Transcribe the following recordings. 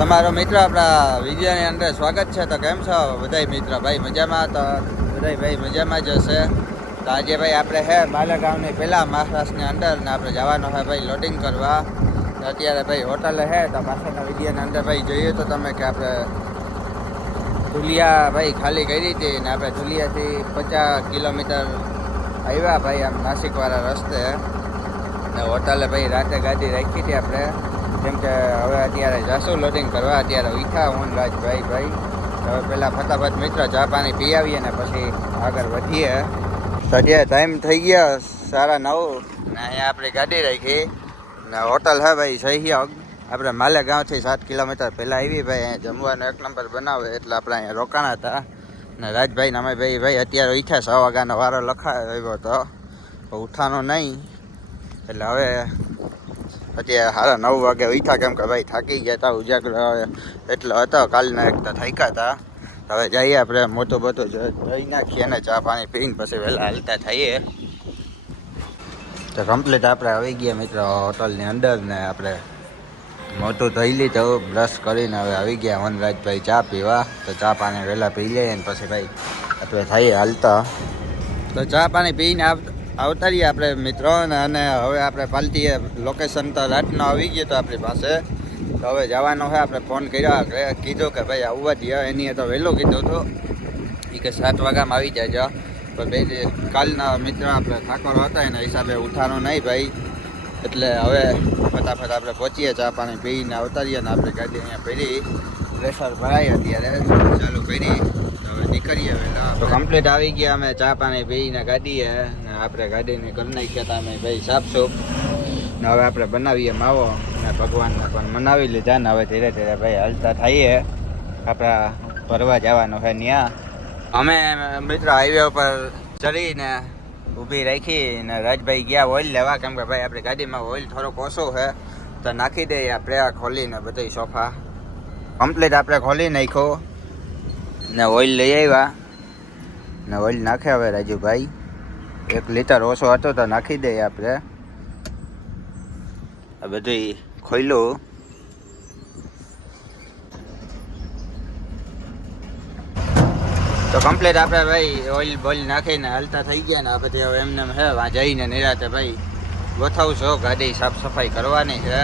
તમારો મિત્ર આપણા વિડીયોની અંદર સ્વાગત છે. તો કેમ છો? બધા મિત્ર, ભાઈ મજામાં? તો બધા ભાઈ મજામાં જ હશે. તો આજે ભાઈ આપણે હે બાલાગામની પહેલાં મહારાષ્ટ્રની અંદર ને આપણે જવાનું છે ભાઈ લોડિંગ કરવા. તો અત્યારે ભાઈ હોટલે હે, તો પાછળના વિડીયોની અંદર ભાઈ જોઈએ તો તમે કે આપણે ધુલિયા ભાઈ ખાલી કરી હતી ને આપણે ધુલિયાથી પચાસ કિલોમીટર આવ્યા ભાઈ આમ નાસિકવાળા રસ્તે. ને હોટલે ભાઈ રાતે ગાડી રાખી હતી આપણે. કેમ કે હવે અત્યારે જાશું લોડિંગ કરવા. અત્યારે ઈચ્છા હું રાજભાઈ ભાઈ હવે પહેલાં ફટાફટ મિત્ર ચા પાણી પી આવીએ ને પછી આગળ વધીએ. અત્યારે ટાઈમ થઈ ગયા સારા નવ ને અહીંયા આપણી ગાડી રાખી. ને હોટલ હે ભાઈ, સહયોગ. આપણે માલેગાંવથી સાત કિલોમીટર પહેલાં આવી ભાઈ, અહીંયા જમવાનો એક નંબર બનાવે એટલે આપણે અહીંયા રોકાણા હતા. ને રાજભાઈ ને અમે ભાઈ ભાઈ, અત્યારે ઈચ્છા સવા વાગ્યાનો વારો લખાયો હતો પણ ઉઠાનો નહીં. એટલે હવે અત્યારે સારા નવ વાગે ઉઠ્યા કેમ કે ભાઈ થાકી ગયા હતા ઉજાગર એટલો હતો, કાલના એક તો થાક્યા હતા હવે જઈએ આપણે મોટું બધું જઈ નાખીએ ને ચા પાણી પીને પછી વહેલા હાલતા થઈએ. તો કમ્પ્લીટ આપણે આવી ગયા મિત્રો હોટલની અંદર ને આપણે મોટું થઈ લીધું બ્રશ કરીને હવે આવી ગયા વનરાજભાઈ ચા પીવા. તો ચા પાણી વહેલા પી લઈએ ને પછી ભાઈ આપણે થઈએ હાલતા. તો ચા પાણી પીને આવ આવતા રહીએ આપણે મિત્રો અને હવે આપણે પાલતીએ લોકેશન તો રાતનો આવી ગયો તો આપણી પાસે. તો હવે જવાનો છે, આપણે ફોન કર્યો કીધું કે ભાઈ આવવા દે એની તો વહેલું કીધું હતું એ કે સાત વાગ્યામાં આવી જાય પણ બે કાલના મિત્ર આપણે ઠાકોર હતા, એના હિસાબે ઉઠાનો નહીં ભાઈ. એટલે હવે ફટાફટ આપણે પહોંચીએ, ચા પાણી પીને અવતારીએ ને આપણે ગાડી અહીંયા પડી પ્રેશર ભરાય અત્યારે. ચાલુ કરી. હવે નીકળીએ વહેલા. તો કમ્પ્લીટ આવી ગયા અમે ચા પાણી પીને ગાડીએ આપણે ગાડીને કરી નાખ્યા હતા અમે ભાઈ સાફ સૂફ ને હવે આપણે બનાવીએ માવો. ને ભગવાનને પણ મનાવી લીધા ને હવે ધીરે ધીરે ભાઈ હાલતા થઈએ. આપણા ફરવા જવાનું છે ત્યાં અમે મિત્ર હાઈવે ઉપર ચડીને ઊભી રાખી ને રાજભાઈ ગયા ઓઇલ લેવા. કેમ કે ભાઈ આપણી ગાડીમાં ઓઇલ થોડોક ઓછો છે. તો નાખી દઈએ આપણે આ ખોલીને બધી સોફા. કમ્પ્લીટ આપણે ખોલી નાખ્યો. ને ઓઇલ લઈ આવ્યા. ને ઓઇલ નાખે હવે રાજુભાઈ. એક લીટર ઓછો હતો તો નાખી દઈએ આપણે. આ બધું ખોલ્યું તો કમ્પ્લીટ આપણે ભાઈ ઓઇલ બોઇલ નાખીને હાલતા થઈ ગયા ને આ બધી હવે એમને એમ હે વાં જઈને નિરાતે ભાઈ ગોઠવશો ગાડી સાફ સફાઈ કરવાની છે.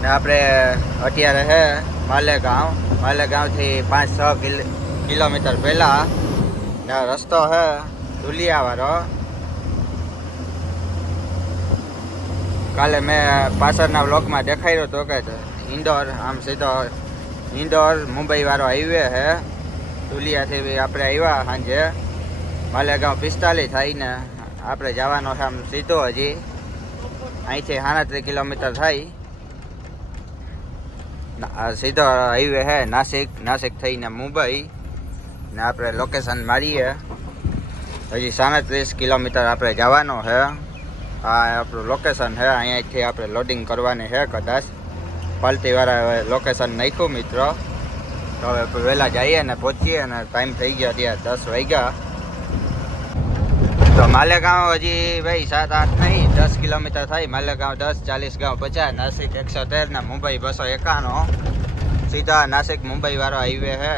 ને આપણે અત્યારે છે માલેગાંવ. માલેગાંવથી પાંચ છ કિલ, કિલોમીટર પહેલાં. ને આ રસ્તો છે ધુલિયાવાળો. કાલે મેં પાછળના બ્લોકમાં દેખાડ્યો હતો કે ઇન્દોર, આમ સીધો ઇન્દોર મુંબઈ વાળો હાઈવે છે. ધુલિયાથી આપણે આવ્યા સાંજે. માલેગાંવ પિસ્તાલીસ થઈને આપણે જવાનો છે આમ સીધો હજી. અહીંથી સાડત્રીસ કિલોમીટર થાય. સીધો હાઈવે છે, નાસિક નાસિક થઈને મુંબઈ. ને આપણે લોકેશન મારીએ. હજી સાડત્રીસ કિલોમીટર આપણે જવાનો છે. આ આપણું લોકેશન છે. અહીંયાથી આપણે લોડિંગ કરવાની છે કદાચ. પાલતીવાળા લોકેશન નાખ્યું મિત્રો. તો હવે વહેલા જઈએ ને પહોંચીએ ને ટાઈમ થઈ ગયો ત્યાં દસ વાગ્યા. તો માલેગાંવ હજી ભાઈ સાત આઠ નહીં, દસ કિલોમીટર થાય. માલેગાંવ દસ ચાલીસ ગાંવ પચાસ, નાસિક એકસો તેર ને મુંબઈ બસો એકાણું. સીધા નાસિક મુંબઈ વાળો હાઈવે છે.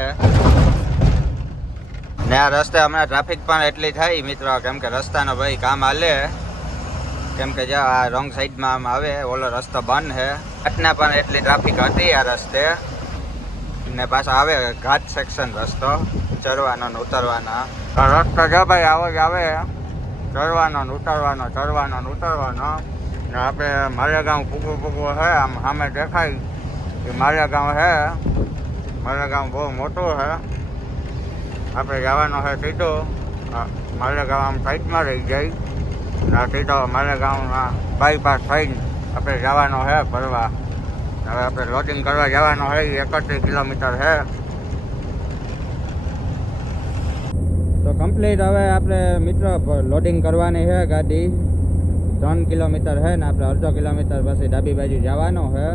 ને આ રસ્તે હમણાં ટ્રાફિક પણ એટલી થઈ મિત્રો, કેમ કે રસ્તાનો ભાઈ કામ હાલે. કેમ કે જો આ રોંગ સાઈડમાં આમ આવે, ઓલો રસ્તો બંધ છે. ઘટના પણ એટલી ટ્રાફિક હતી આ રસ્તે. ને પાછા આવે ઘાટ સેક્શન રસ્તો ચડવાનો ને ઉતરવાનો. રસ્તો જો ભાઈ આવો જ આવે. ચડવાનો ને ઉતરવાનો ચડવાનો ને ઉતરવાનો. ને આપણે માલેગાંવ પૂગું પૂગું છે, આમ સામે દેખાય. કે માલેગાંવ છે. ગામ બહુ મોટું છે. આપણે જવાનો છે સીધો. મારા માલેગાંવ આમ સાઈડમાં રહી જાય. ને આ સીધો માલેગાંવના બાયપાસ થઈને આપણે જવાનો છે ફરવા. હવે આપણે લોડિંગ કરવા જવાનો છે એકત્રીસ કિલોમીટર છે. તો કમ્પ્લીટ હવે આપણે મિત્ર લોડિંગ કરવાની છે ગાડી. ત્રણ કિલોમીટર છે ને આપણે અડધો કિલોમીટર પછી ડાબી બાજુ જવાનો છે.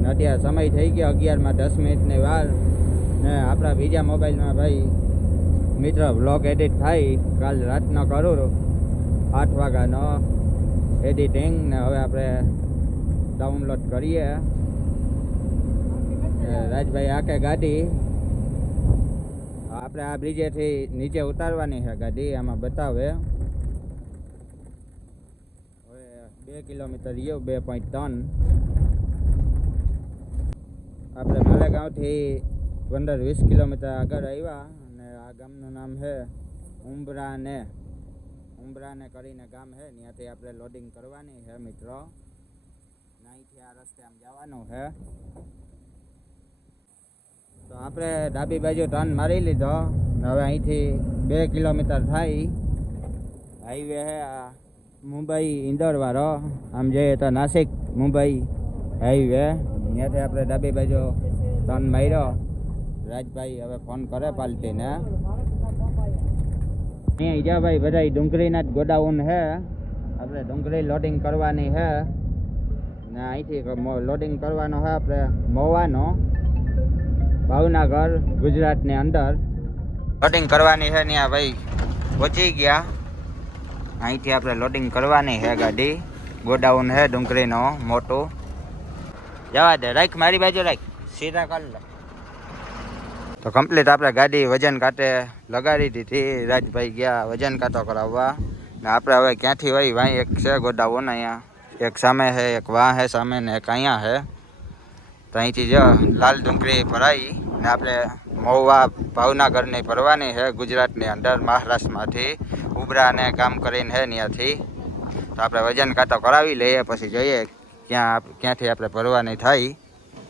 ને અત્યારે સમય થઈ ગયો અગિયારમાં દસ મિનિટની વાર. ને આપણા બીજા મોબાઈલમાં ભાઈ મિત્ર બ્લોગ એડિટ થાય. કાલ રાતનો કરું આઠ વાગ્યાનો એડિટિંગ ને હવે આપણે ડાઉનલોડ કરીએ. રાજભાઈ આખે ગાડી. આપણે આ બ્રિજેથી નીચે ઉતારવાની છે ગાડી, આમાં બતાવે. હવે બે કિલોમીટર ગયો બે પોઈન્ટ ત્રણ. આપણે માલેગાંવથી પંદર વીસ કિલોમીટર આગળ આવ્યા અને આ ગામનું નામ છે ઉંબરાને ઉંબરાને કરીને ગામ છે ત્યાંથી આપણે લોડિંગ કરવાની છે મિત્રો. અહીંથી આ રસ્તે આમ જવાનું છે તો આપણે ડાબી બાજુ ટર્ન મારી લીધો. હવે અહીંથી બે કિલોમીટર થાય. હાઈવે છે આ મુંબઈ ઇન્દોરવાળો. આમ જઈએ તો નાસિક મુંબઈ હાઈવે. ત્યાંથી આપણે ડાબી બાજુ ટર્ન માર્યો. રાજભાઈ હવે ફોન કરે પાલટીને. અહીંયા ઈજાભાઈ બધા ડુંગળીના જ ગોડાઉન છે, આપણે ડુંગળી લોડિંગ કરવાની છે. ને અહીંથી લોડિંગ કરવાનો છે આપણે મોવાનો ભાવનગર, ગુજરાતની અંદર. લોડિંગ કરવાની છે ત્યાં ભાઈ પહોંચી ગયા. અહીંથી આપણે લોડિંગ કરવાની છે ગાડી. ગોડાઉન છે ડુંગળીનો, મોટું. જવા દે, રાખ, મારી બાજુ રાખ. સીધા કાલ લે. તો કમ્પ્લીટ આપણે ગાડી વજન કાંટે લગાડી દીધી. રાજભાઈ ગયા વજન કાંટો કરાવવા. ને આપણે હવે ક્યાંથી હોય વાંઈ એક છે ગોડાઉન અહીંયા. એક સામે છે, એક વાં છે સામે ને એક અહીંયા છે. તો અહીંથી જો લાલ ડુંગળી ભરાઈ ને આપણે મહુવા ભાવનગરની ભરવાની છે ગુજરાતની અંદર મહારાષ્ટ્રમાંથી. ઉબરાને કામ કરીને છે ત્યાંથી તો આપણે વજન કાંટો કરાવી લઈએ, પછી જોઈએ. ક્યાં ક્યાંથી આપણે ભરવાની થાય?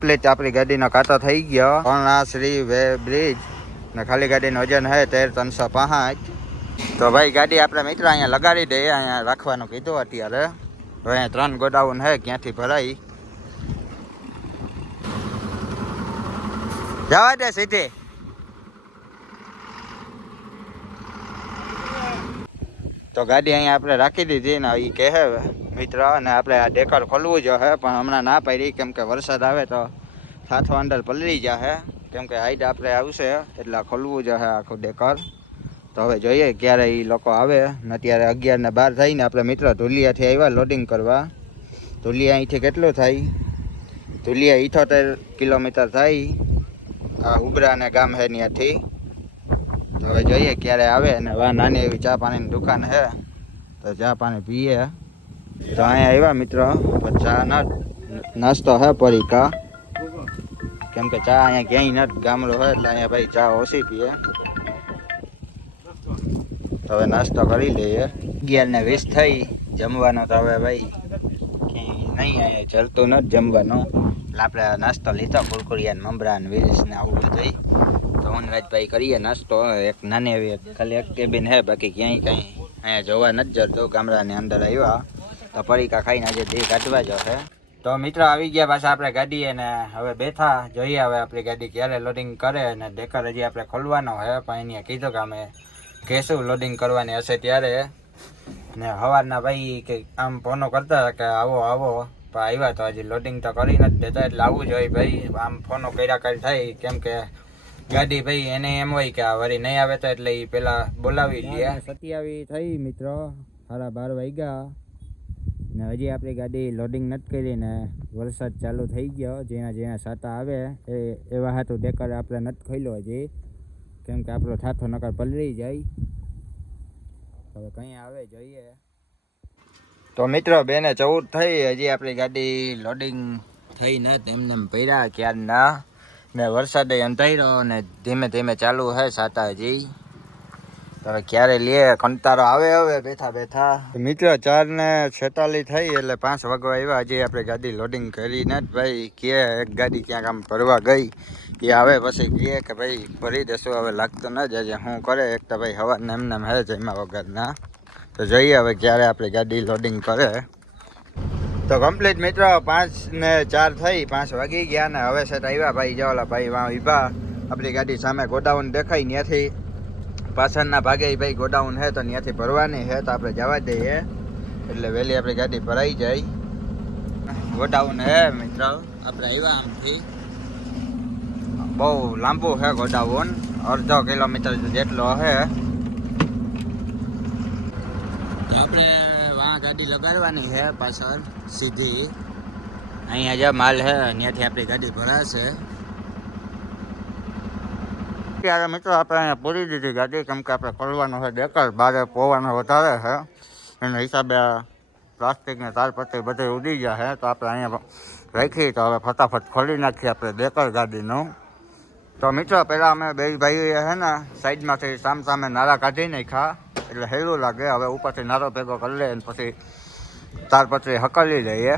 કમ્પ્લીટ આપણી ગાડીનો કાંટો થઈ ગયો. આ શ્રી વે બ્રિજ ને ખાલી ગાડીનું વજન છે તેર ત્રણસો પાંચ. તો ભાઈ, ગાડી આપણે મિત્ર અહીંયા લગાડી દઈએ. અહીંયા રાખવાનું કીધું અત્યારે. હવે અહીંયા ત્રણ ગોડાઉન છે ક્યાંથી ભરાઈ જવા દે સીધી. તો ગાડી અહીંયા આપણે રાખી દીધી ને એ કહે મિત્ર, અને આપણે આ ડેકર ખોલવું જો હે, પણ હમણાં ના પાડી, કેમ કે વરસાદ આવે તો સાથો અંદર પલળી જશે કેમ કે હાઈટ આપણે આવશે, એટલે ખોલવું જો હે આખું ડેકર. તો હવે જોઈએ ક્યારે એ લોકો આવે. ને અત્યારે અગિયાર ને બાર થઈને આપણે મિત્ર ધુલિયાથી આવ્યા લોડિંગ કરવા. ધુલિયા અહીંથી કેટલું થાય? ધુલિયા ઇઠોતેર કિલોમીટર થાય. આ ઉબરાને ગામ છે ત્યાંથી હવે જોઈએ ક્યારે આવે ને વા નાની એવી ચા પાણીની દુકાન છે. તો ચા પાણી પીએ. તો અહીંયા આવ્યા મિત્રો. તો ચા ના નાસ્તો હે પરીકા. કેમ કે ચા અહીંયા ક્યાંય નથી, ગામડો હોય એટલે અહીંયા ભાઈ ચા ઓછી પીએ. તો હવે નાસ્તો કરી લઈએ. અગિયાર ને વીસ થઈ. જમવાનો તો હવે ભાઈ ક્યાંય નહીં, અહીંયા ચલતું નથી જમવાનું. એટલે આપણે નાસ્તો લીધો, કુરકુરિયા મમરા ને વીસ ને આવું બધું તો હું ને કરીએ નાસ્તો. એક નાની એવી ખાલી એક કેબિન હે બાકી ક્યાંય કાંઈ અહીંયા જોવા નથી જતો. ગામડાની અંદર આવ્યા. તો પરીકા ખાઈને આજે દી કાઢવા જો છે. તો મિત્રો આવી ગયા પાછા આપણે ગાડીએ ને હવે બેઠા. જોઈએ હવે આપણી ગાડી ક્યારે લોડિંગ કરે અને ડેકર હજી આપણે ખોલવાનો છે. પણ એને કીધું કે અમે કહેશું લોડિંગ કરવાની હશે ત્યારે. ને સવારના ભાઈ કે આમ ફોનો કરતા કે આવો આવો. આવ્યા તો હજી લોડિંગ તો કરી નથી દેતા, એટલે આવવું જોઈએ ભાઈ. આમ ફોનો કર્યા કરી થાય, કેમ કે ગાડી ભાઈ એને એમ હોય કે વળી નહીં આવે તો એટલે એ પેલા બોલાવી લે. સત્યાવી થઈ મિત્રો, સાડા બાર વાગ્યા. ને હજી આપણી ગાડી લોડિંગ નથી કરી ને વરસાદ ચાલુ થઈ ગયો જેના જેના સાતા આવે. એ, એવા હાથું ડેકર આપણે નથી ખોલ્યો હજી. કેમ કે આપણો થાથો નકર પલળી જાય. હવે કંઈ આવે જોઈએ. તો મિત્રો, બેને ચૌદ થઈ, હજી આપણી ગાડી લોડિંગ થઈ ને તેમને પડ્યા ક્યાર ના ને વરસાદે અંધાર્યો અને ધીમે ધીમે ચાલુ હે સાતા હજી હવે ક્યારે લે કંટારો આવે હવે, બેઠા બેઠા. મિત્રો ચાર ને છેતાલી થઈ, એટલે પાંચ વાગવા આવ્યા. હજી આપણે ગાડી લોડિંગ કરી ને ભાઈ, કે એક ગાડી ક્યાંક આમ ભરવા ગઈ, એ આવે પછી કહે કે ભાઈ, ભરી દેશું, હવે લાગતો ન જ હું કરે, એક તો ભાઈ હવા એમને હે જમ્યા વગરના. તો જોઈએ હવે ક્યારે આપણી ગાડી લોડિંગ કરે. તો કમ્પ્લીટ મિત્રો, પાંચ ને ચાર થઈ, પાંચ વાગી ગયા ને હવે સેટ આવ્યા ભાઈ જવાલા ભાઈ વાં ઊભા આપણી ગાડી સામે ગોડાઉન દેખાય ત્યાંથી પાછળના ભાગે ભાઈ ગોડાઉન છે તો ત્યાંથી ભરવાની છે તો આપણે જવા દઈએ. એટલે વહેલી આપણી ગાડી ભરાઈ જાય. ગોડાઉન હે મિત્રો, આપણે આવ્યા આમથી. બહુ લાંબુ છે ગોડાઉન, અડધો કિલોમીટર જેટલો છે તો આપણે વાં ગાડી લગાડવાની છે પાછળ, સીધી. અહીંયા જે માલ છે ત્યાંથી આપણી ગાડી ભરાશે. ત્યારે મિત્રો આપણે અહીંયા પૂરી દીધી ગાડી, કેમ કે આપણે ખોલવાનું છે ડેકર બારે પવન વધારે છે. એના હિસાબે આ પ્લાસ્ટિકને તાલપત્રી બધે ઉડી ગયા છે, તો આપણે અહીંયા રાખી તો હવે ફટાફટ ખોલી નાખીએ આપણે ડેકર ગાડીનું. તો મિત્રો, પહેલાં અમે બે ભાઈએ છે ને, સાઈડમાંથી સામ સામે નારા કાઢી નાખ્યા. એટલે હેલું લાગે હવે ઉપરથી નારો ભેગો કરી લે અને પછી તારપત્રી હકલી લઈએ.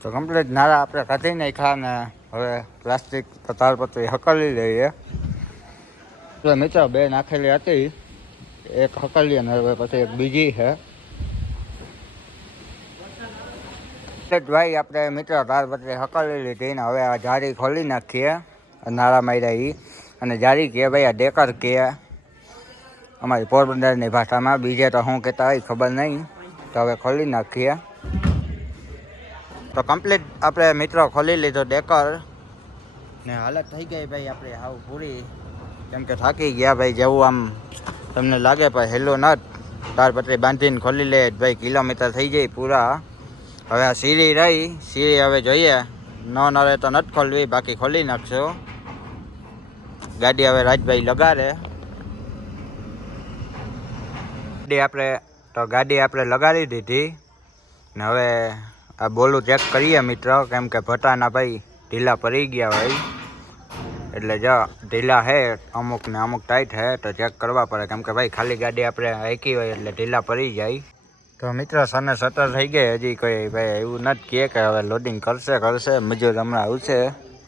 તો કમ્પ્લીટ નારા આપણે કાઢી નાખ્યા ને હવે પ્લાસ્ટિક તારપત્રી હકલી લઈએ. તો મિત્રો બે નાખેલી હતી, એક હકલી અને હવે પછી એક બીજી છે. એટલે ભાઈ આપણે મિત્રો તાલપત્રી હકલી લીધી ને હવે આ જારી ખોલી નાખીએ નારા માર્યા એ અને જારી કે ભાઈ આ ડેકર કે અમારી પોરબંદરની ભાષામાં બીજે તો શું કહેતા હોય ખબર નહીં. તો હવે ખોલી નાખીએ. તો કમ્પ્લીટ આપણે મિત્રો ખોલી લીધો ડેકર ને હાલત થઈ ગઈ ભાઈ, આપણે હાવ પૂરી. કેમ કે થાકી ગયા ભાઈ જેવું આમ તમને લાગે ભાઈ હેલો નટ. તારપત્રી બાંધીને ખોલી લે, ભાઈ કિલોમીટર થઈ જાય પૂરા. હવે આ સીરી રહી સીરી હવે જોઈએ. ન નરે તો નથી ખોલવી, બાકી ખોલી નાખશો ગાડી હવે રાજભાઈ લગાડે. ગાડી આપણે, તો ગાડી આપણે લગાડી દીધી. ને હવે આ બોલું ચેક કરીએ મિત્રો, કેમ કે ભટાના ભાઈ ઢીલા પડી ગયા હોય. એટલે જો, ઢીલા હે, અમુક ને અમુક ટાઈટ હે, તો ચેક કરવા પડે. કેમ કે ભાઈ ખાલી ગાડી આપણે હાકી હોય એટલે ઢીલા પડી જાય. તો મિત્રો, સને સત્તર થઈ ગઈ હજી કોઈ, ભાઈ એવું નથી કહે કે હવે લોડિંગ કરશે કરશે, મજૂર હમણાં આવશે.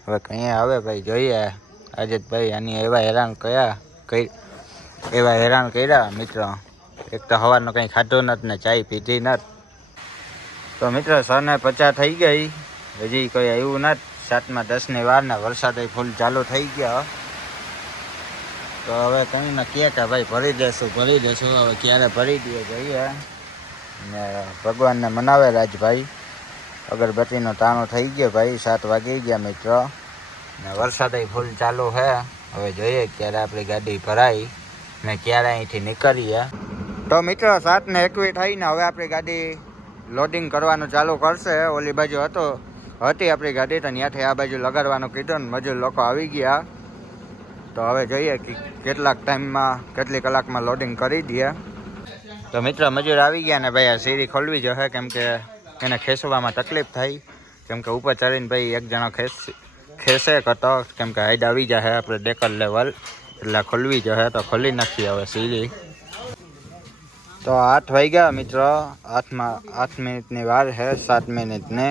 હવે કંઈ આવે ભાઈ, જોઈએ. આજે ભાઈ આની એવા હેરાન કયા કઈ, એવા હેરાન કર્યા, મિત્રો. એક તો હવાનો કંઈ ખાધું નથી ને ચાય પીધી નથી તો મિત્રો સને પચાસ થઈ ગઈ. હજી કોઈ આવ્યું નથી સાતમાં દસની વાર ને વરસાદ ફૂલ ચાલુ થઈ ગયા. તો હવે તમને કહે કે ભાઈ ભરી દેશું ભરી દેશું. હવે ક્યારે ભરી દઈએ જોઈએ. ને ભગવાનને મનાવે રાજભાઈ. અગરબત્તીનો તાણો થઈ ગયો ભાઈ. સાત વાગી ગયા મિત્રો. ને વરસાદ ફૂલ ચાલુ છે હવે જોઈએ ક્યારે આપણી ગાડી ભરાઈ ને ક્યારે અહીંથી નીકળીએ. તો મિત્રો, સાત ને એકવી થઈને હવે આપણી ગાડી લોડિંગ કરવાનું ચાલુ કરશે. ઓલી બાજુ હતો, હતી આપણી ગાડી તો ત્યાંથી આ બાજુ લગાડવાનું કીધું ને મજૂર લોકો આવી ગયા. તો હવે જોઈએ કે કેટલાક ટાઈમમાં કેટલી કલાકમાં લોડિંગ કરી દઈએ તો મિત્ર, મજૂર આવી ગયા ને ભાઈ, આ સીરી ખોલવી જશે કેમ કે એને ખેંચવામાં તકલીફ થાય કેમ કે ઉપર ચડીને ભાઈ એક જણો ખેંચ, ખેંચે કરતો, કેમ કે હાઈડ આવી જશે આપણે ડેકર લેવલ એટલે ખોલવી જશે તો ખોલી નાખીએ હવે સીરી તો આઠ વાગ્યા મિત્રો આઠમાં આઠ મિનિટની વાર છે સાત મિનિટને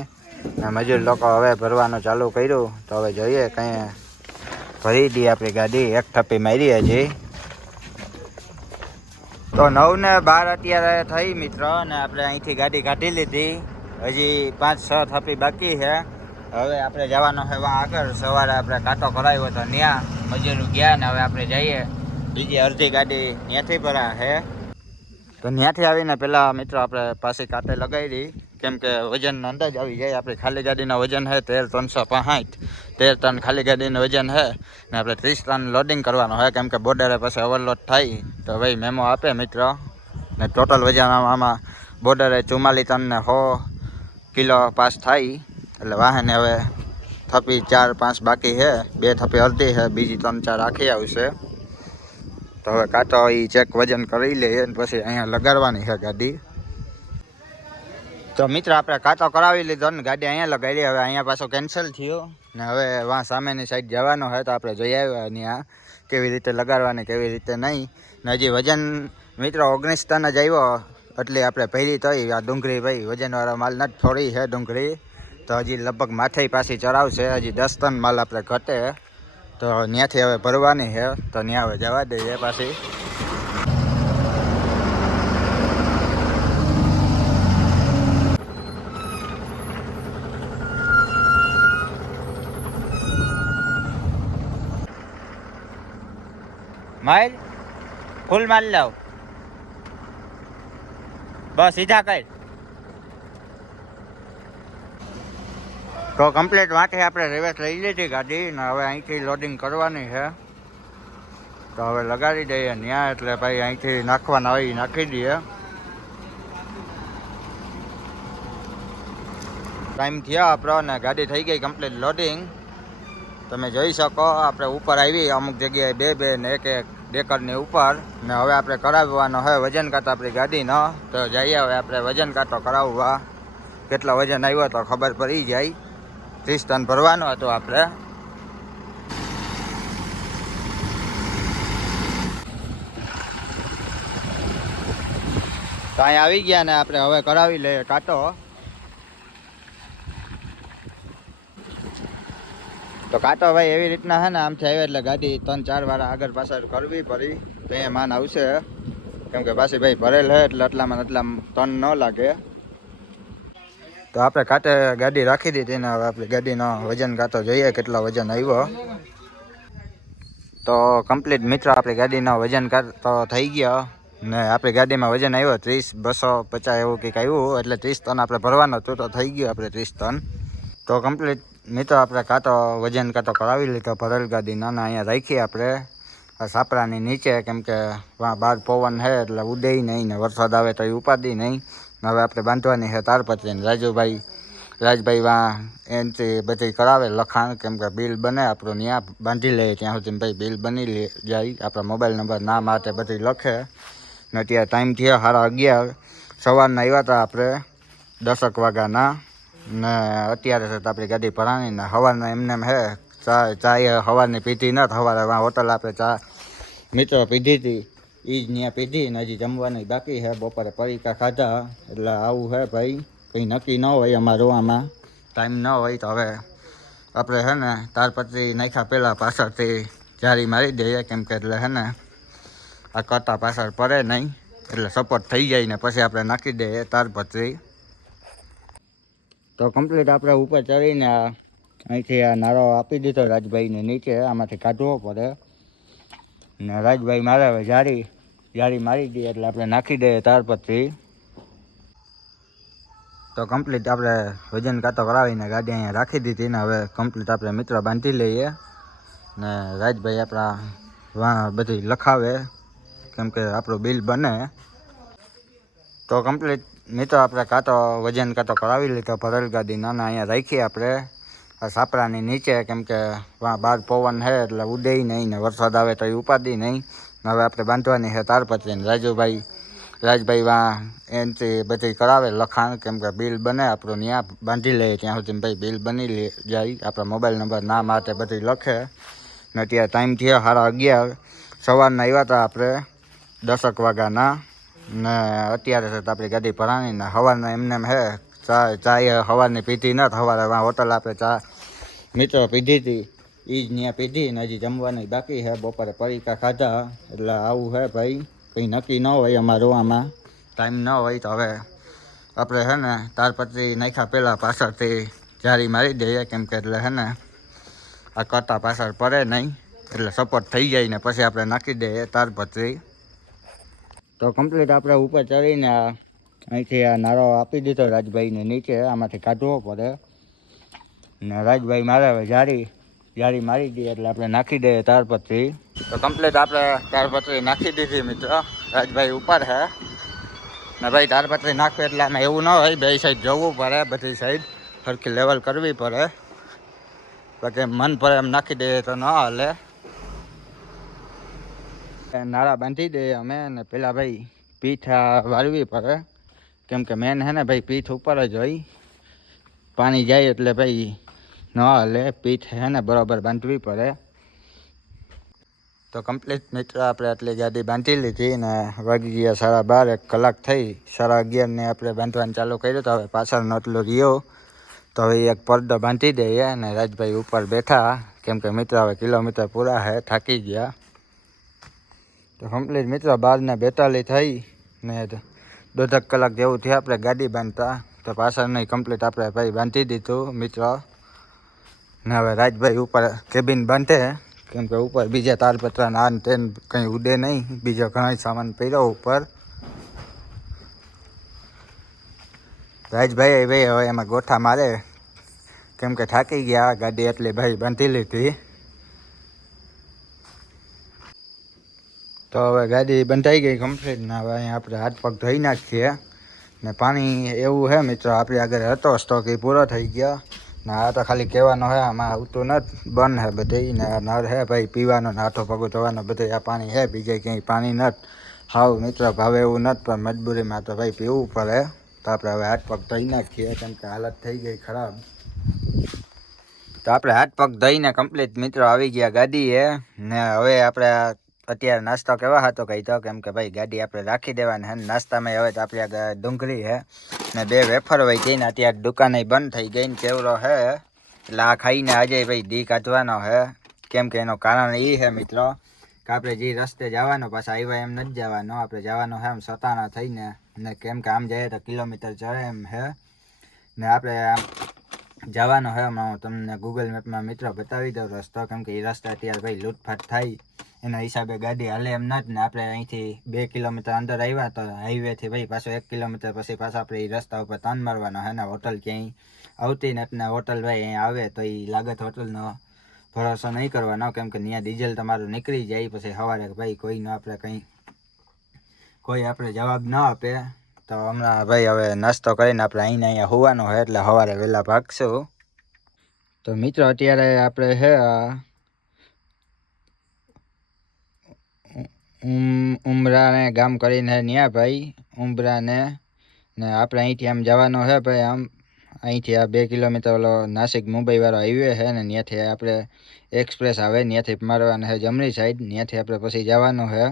ને મજૂર લોકો હવે ભરવાનું ચાલુ કર્યું, તો હવે જોઈએ કંઈ ભરી દઈએ આપણી ગાડી, એક થપ્પી મારી હજી. તો નવ ને બાર અત્યારે થઈ મિત્રો, ને આપણે અહીંથી ગાડી કાઢી લીધી. હજી પાંચ, છ થપ્પી બાકી છે. હવે આપણે જવાનો છે વાં આગળ. સવારે આપણે કાંટો કરાવ્યો તો ત્યાં મજૂરો ગયા ને હવે આપણે જઈએ. બીજી અડધી ગાડી ત્યાંથી ભરા છે. તો ત્યાંથી આવીને પહેલાં મિત્રો આપણે પાછી કાંટે લગાવી કેમ કે વજન અંદાજ આવી જાય. આપણી ખાલી ગાડીના વજન છે તેર ત્રણસો પાંસઠ. તેર ટન ખાલી ગાડીનું વજન છે. ને આપણે ત્રીસ ટન લોડિંગ કરવાનું હોય કેમ કે બોર્ડરે પછી ઓવરલોડ થાય. તો ભાઈ મેમો આપે મિત્રો. ને ટોટલ વજન આમાં બોર્ડરે ચુમ્માલીસ ટનને સો કિલો પાસ થાય. એટલે વાહન હવે થપી ચાર પાંચ બાકી છે. બે થપી અડધી છે, બીજી ત્રણ ચાર આખી આવશે. તો હવે કાંટો એ ચેક વજન કરી લઈએ અને પછી અહીંયા લગાડવાની છે ગાડી. તો મિત્ર, આપણે કાંટો કરાવી લીધો ને ગાડી અહીંયા લગાડી, હવે અહીંયા પાછો કેન્સલ થયો. ને હવે વાં સામેની સાઈડ જવાનો હોય તો આપણે જોઈ આવ્યા આ, કેવી રીતે લગાડવાની, કેવી રીતે નહીં. ને હજી વજન, મિત્ર, ઓગણીસ ટન જ આવ્યો, એટલે આપણે પહેરી તો આ ડુંગળી ભાઈ, વજનવાળો માલ નથી થોડી છે ડુંગળી. તો હજી લગભગ માથે પાછી ચડાવશે, હજી દસ ટન માલ આપણે ઘટે. તો ત્યાંથી હવે ભરવાની છે, તો ત્યાં હવે જવા દઈએ પાછી. માઇલ? ફૂલ માલ લાવ. બસ, સીધા કર. તો કમ્પ્લીટ વાંચે, આપણે રિવર્સ લઈ લીધી ગાડી, ને હવે અહીંથી લોડિંગ કરવાની છે. તો હવે લગાડી દઈએ ત્યાં એટલે ભાઈ અહીંથી નાખવાના હોય એ નાખી દઈએ. ટાઈમ થયા આપણો ને ગાડી થઈ ગઈ કમ્પ્લીટ લોડિંગ તમે જોઈ શકો, આપણે ઉપર આવી, અમુક જગ્યાએ બે બે ને એક એક ડેકરની ઉપર. ને હવે આપણે કરાવવાનો હોય વજન કાંટો આપણી ગાડીનો. તો જઈએ હવે આપણે વજન કાંટો કરાવવા. કેટલો વજન આવ્યો તો ખબર પડી જાય. ત્રીસ ટન ભરવાનો હતો આપણે. તો અહીં આવી ગયા ને આપણે હવે કરાવી લઈએ કાંટો. તો કાંટો ભાઈ એવી રીતના છે ને આમથી આવ્યો એટલે ગાડી ત્રણ ચાર વાર આગળ પાછળ કરવી પડી. તો એ માન આવશે. કેમ કે પાછી ભાઈ ભરેલ હે એટલે આટલામાં આટલા ત્રણ ન લાગે. તો આપણે કાંટે ગાડી રાખી દીધી ને હવે આપણી ગાડીનો વજન કાંટો જોઈએ કેટલો વજન આવ્યો. તો કમ્પ્લીટ મિત્રો, આપણી ગાડીનો વજન કાંટો થઈ ગયો ને આપણી ગાડીમાં વજન આવ્યો ત્રીસ, બસો પચાસ એવું કંઈક આવ્યું, એટલે ત્રીસ ટન આપણે ભરવાનો હતું તો થઈ ગયું આપણે ત્રીસ ટન. તો કમ્પ્લીટ મિત્રો, આપણે કાંટો વજન કાંટો કરાવી લીધો, ભરેલ ગાડીનો ને અહીંયા રાખીએ આપણે. આ સાપરાની નીચે કેમ કે બહાર પવન છે એટલે ઉડે નહીં ને વરસાદ આવે તો એ ઉપાડી નહીં. હવે આપણે બાંધવાની છે તારપત્રીને રાજુભાઈ, રાજભાઈ વા એનથી બધી કરાવે, લખાણ કેમ કે બિલ બને, આપણું ત્યાં બાંધી લઈએ ત્યાં સુધી ભાઈ બિલ બની લે, જાય, આપણા મોબાઈલ નંબર, નામ માટે બધી લખે. ને અત્યારે ટાઈમ થયો સાડા અગિયાર. સવારના આવ્યા હતા આપણે દસક વાગ્યાના. ને અત્યારે છે આપણી ગાડી ભરાણી ને સવારના એમને એમ હે, ચા ચા એ સવારની પીધી ન, હવારે હોટલ આપણે ચા, મિત્રો પીધી હતી. એ જ ત્યાં પીધી ને હજી જમવાની બાકી છે બપોરે પરીકા ખાધા, એટલે આવું છે ભાઈ, કંઈ નક્કી ન હોય અમારું આમાં ટાઈમ ન હોય તો હવે આપણે છે ને તારપત્રી નાખ્યા પહેલાં પાછળથી જારી મારી દઈએ, કેમ કે એટલે છે ને આ કરતા પાછળ પડે નહીં, એટલે સપોર્ટ થઈ જાય ને પછી આપણે નાખી દઈએ તારપત્રી તો કમ્પ્લીટ આપણે ઉપર ચડીને અહીંથી આ નારો આપી દીધો રાજભાઈને નીચે, આમાંથી કાઢવો પડે. ને રાજભાઈ મારે હવે જારી જારી મારી દઈએ એટલે આપણે નાખી દઈએ તારપત્રી તો કમ્પ્લીટ આપણે વજન કાંતો કરાવીને ગાડી અહીંયા રાખી દીધી ને હવે કમ્પ્લીટ આપણે મિત્ર બાંધી લઈએ. ને રાજભાઈ આપણા બધી લખાવે, કેમ કે આપણું બિલ બને. તો કમ્પ્લીટ મિત્રો આપણે કાંતો વજન કાંતો કરાવી લીધો ભરેલ ગાડી નાના અહીંયા રાખીએ આપણે. આ સાપરાની નીચે, કેમ કે વાં બહાર પવન છે એટલે ઉડે નહીં ને વરસાદ આવે તો એ ઉપાડી નહીં. હવે આપણે બાંધવાની છે તારપત્રીને રાજુભાઈ, રાજભાઈ વા એનથી બધી કરાવે લખાણ, કેમ કે બિલ બને આપણું ત્યાં બાંધી લઈએ ત્યાં સુધી ભાઈ બિલ બની લે, જાય. આપણા મોબાઈલ નંબર નામ માટે બધી લખે. ને ત્યાં ટાઈમ થયો સાડા અગિયાર. સવારના આવ્યા હતા આપણે દસક વાગ્યાના. ને અત્યારે છે આપણી ગાડી ભરાણી ને સવારના એમને એમ હે, ચા ચા એ સવારની પીધી ન સવારે હોટલ આપણે ચા, મિત્રો પીધી હતી. એ જ ત્યાં પીધી ને હજી જમવાની બાકી છે બપોરે પરીકા ખાધા, એટલે આવું છે ભાઈ, કંઈ નક્કી ન હોય અમારું આમાં ટાઈમ ન હોય તો હવે આપણે છે ને તારપત્રી નાખ્યા પહેલાં પાછળથી જારી મારી દઈએ, કેમ કે એટલે છે ને આ કરતા પાછળ પડે નહીં, એટલે સપોર્ટ થઈ જાય ને પછી આપણે નાખી દઈએ તારપત્રી. તો કમ્પ્લીટ આપણે ઉપર ચડીને અહીંથી આ નારો આપી દીધો રાજભાઈને નીચે, આમાંથી કાઢવો પડે. ને રાજભાઈ મારે જારી જારી મારી દઈએ એટલે આપણે નાખી દઈએ તારપત્રી તો કમ્પ્લીટ આપણે તારપત્રી નાખી દીધી મિત્રો. રાજભાઈ ઉપર છે ને ભાઈ તારપત્રી નાખવી એટલે આમાં એવું ન હોય, બે સાઈડ જવું પડે, બધી સાઈડ સરખી લેવલ કરવી પડે. બાકી મન પર એમ નાખી દઈએ તો ન હાલે. એ નાળા બાંધી દઈએ અમે ને પેલા ભાઈ પીઠ આ વાળવી પડે. કેમ કે મેન હે ને ભાઈ પીઠ ઉપર જ હોય. પાણી જાય એટલે ભાઈ ન હાલે પીઠ હે ને, બરાબર, બાંધવી પડે. તો કમ્પ્લીટ મિત્ર, આપણે આટલી ગાડી બાંધી લીધી ને વાગી ગયા સાડા બાર, એક કલાક થઈ, સાડા અગિયારને આપણે બાંધવાનું ચાલુ કર્યું તો હવે પાછળનો એટલો રહ્યો. તો હવે એક પડદો બાંધી દઈએ અને રાજભાઈ ઉપર બેઠા. કેમ કે મિત્ર, હવે કિલોમીટર પૂરા છે થાકી ગયા. તો કમ્પ્લીટ મિત્રો બારને બેતાલી થઈ ને દોઢક કલાક જેવું થયા આપણે ગાડી બાંધતા. તો પાછળ નહીં કમ્પ્લીટ આપણે ભાઈ બાંધી દીધું, મિત્ર. ને હવે રાજભાઈ ઉપર કેબિન બાંધે કેમ કે ઉપર બીજા તારપત્રા ના ને તેન કંઈ ઉડે નહીં. બીજો ઘણો સામાન પડ્યો ઉપર. રાજભાઈ ભાઈ હવે એમાં ગોઠા મારે. કેમ કે થાકી ગયા ગાડી એટલે ભાઈ બાંધી લીધી. તો હવે ગાડી બંધાઈ ગઈ કમ્પ્લીટ ને હવે અહીંયા આપણે હાથ પગ ધોઈ નાખીએ. ને પાણી એવું છે મિત્રો, આપણે આગળ હતો સ્ટોક એ પૂરો થઈ ગયો. ના તો ખાલી કહેવાનો હે, આમાં આવતું નથી. બંધ હે બધી ને નર હે ભાઈ, પીવાનો ને હાથો પગો ધોવાનો, બધે આ પાણી હે, બીજે ક્યાંય પાણી નથી. હાવ મિત્ર ભાવે એવું નથી, પણ મજબૂરીમાં તો ભાઈ પીવું પડે. તો આપણે હવે હાથ પગ ધોઈ નાખીએ, કેમ કે હાલત થઈ ગઈ ખરાબ. તો આપણે હાથ પગ ધોઈને કમ્પ્લીટ મિત્રો આવી ગયા ગાડીએ. ને હવે આપણે અત્યારે નાસ્તો કેવા હતો કહી તો કેમ કે ભાઈ ગાડી આપણે રાખી દેવાની હે ને નાસ્તામાં હવે તો આપણી આગળ ડુંગળી હે ને બે વેફર વહી ગઈ ને અત્યારે દુકાને બંધ થઈ ગઈ ને ચેવડો હે એટલે આ ખાઈને આજે ભાઈ દી કાઢવાનો હે. કેમ કે એનું કારણ એ હે મિત્રો કે આપણે જે રસ્તે જવાનો પાછા આવ્યા એમ નથી જવાનો. આપણે જવાનો હે એમ સતાના થઈને ને કેમ કે આમ જઈએ તો કિલોમીટર ચડે એમ હે. ને આપણે આમ જવાનો હે હમણાં હું તમને ગૂગલ મેપમાં મિત્રો બતાવી દઉં રસ્તો. કેમ કે એ રસ્તા અત્યારે ભાઈ લૂંટફાટ થાય એના હિસાબે ગાડી હાલે એમ નથી ને આપણે અહીંથી બે કિલોમીટર અંદર આવ્યા તો હાઈવેથી ભાઈ પાછો એક કિલોમીટર પછી પાછા આપણે એ રસ્તા ઉપર તાન મારવાનો હે ને હોટલ ક્યાંય આવતી ને ને હોટલ ભાઈ અહીંયા આવે તો એ લાગત હોટલનો ભરોસો નહીં કરવાનો, કેમ કે ત્યાં ડીઝલ તમારું નીકળી જાય પછી સવારે ભાઈ કોઈનો આપણે કંઈ, કોઈ આપણે જવાબ ન આપે. તો હમણાં ભાઈ હવે નાસ્તો કરીને આપણે અહીંને અહીંયા હોવાનો હોય એટલે સવારે વહેલા ભાગશું. તો મિત્રો, અત્યારે આપણે છે આ ઉમ ઉમરાને ગામ કરીને હે ન્યા ભાઈ, ઉમરાને ને આપણે અહીંથી આમ જવાનો છે ભાઈ આમ. અહીંથી આ બે કિલોમીટર ઓલો નાસિક મુંબઈ વાળો હાઈવે છે ને ત્યાંથી આપણે એક્સપ્રેસ આવે ત્યાંથી મારવાનું છે જમણી સાઈડ ત્યાંથી આપણે પછી જવાનું છે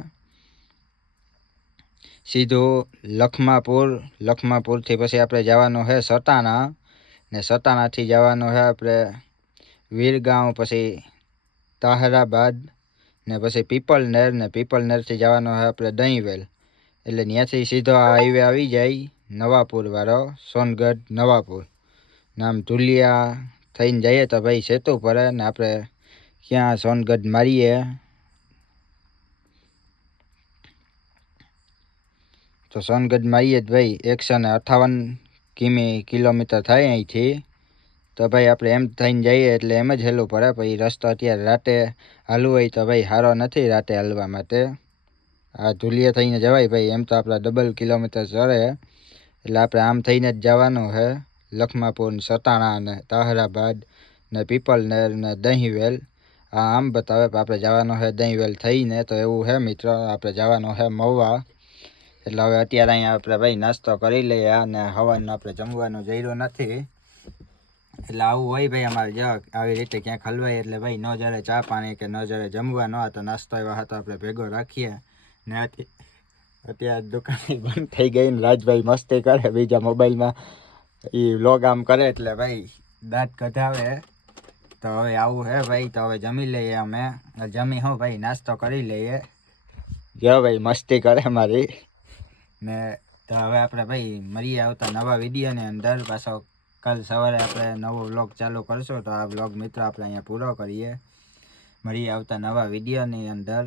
સીધું લખમાપુર, લખમાપુરથી પછી આપણે જવાનું છે સટાણા ને સટાણાથી જવાનું છે આપણે વીરગાંવ પછી તાહરાબાદ ને પછી પીપલનેર ને પીપલનેરથી જવાનો છે આપણે દહીંવેલ. એટલે ત્યાંથી સીધો આ હાઈવે આવી જાય નવાપુરવાળો સોનગઢ, નવાપુર. નામ ધુલિયા થઈને જઈએ તો ભાઈ સેતુ પડે ને આપણે ક્યાં સોનગઢ મારીએ. તો સોનગઢ મારીએ જ ભાઈ એકસો ને અઠાવન કિમી કિલોમીટર થાય અહીંથી. તો ભાઈ આપણે એમ થઈને જઈએ એટલે એમ જ હેલું પડે પછી રસ્તો અત્યારે રાતે હાલવું હોય તો ભાઈ સારો નથી રાતે હાલવા માટે. આ ધુલિયા થઈને જવાય ભાઈ, એમ તો આપણા ડબલ કિલોમીટર ચડે એટલે આપણે આમ થઈને જ જવાનું છે લખમાપુર ને સટાણા ને તાહરાબાદ ને પીપલનેર ને દહીંવેલ. આ આમ બતાવે પણ આપણે જવાનું છે દહીંવેલ થઈને. તો એવું છે મિત્રો, આપણે જવાનું છે મહુવા. એટલે હવે અત્યારે અહીંયા આપણે ભાઈ નાસ્તો કરી લઈએ અને હવાનું આપણે જમવાનું જઈરું નથી. એટલે આવું હોય ભાઈ અમારે જો આવી રીતે ક્યાંક હલવાય એટલે ભાઈ ન જ્યારે ચા પાણી કે ન જ્યારે જમવા ન તો નાસ્તો એવા હતો આપણે ભેગો રાખીએ. ને અત્યારે દુકાન બંધ થઈ ગઈ ને રાજભાઈ મસ્તી કરે બીજા મોબાઈલમાં. એ વ્લોગ આમ કરે એટલે ભાઈ દાંત કઢાવે. તો હવે આવું હે ભાઈ, તો હવે જમી લઈએ અમે. જમી હું ભાઈ, નાસ્તો કરી લઈએ. જો ભાઈ મસ્તી કરે મારી. ને તો હવે આપણે ભાઈ મળીએ આવતા નવા વિડીયોની અંદર પાછો કાલ સવારે આપણે નવો વ્લોગ ચાલુ કરશું તો આ વ્લોગ મિત્રો આપણે અહીંયા પૂરો કરીએ. મળીએ આવતા નવા વિડીયોની અંદર.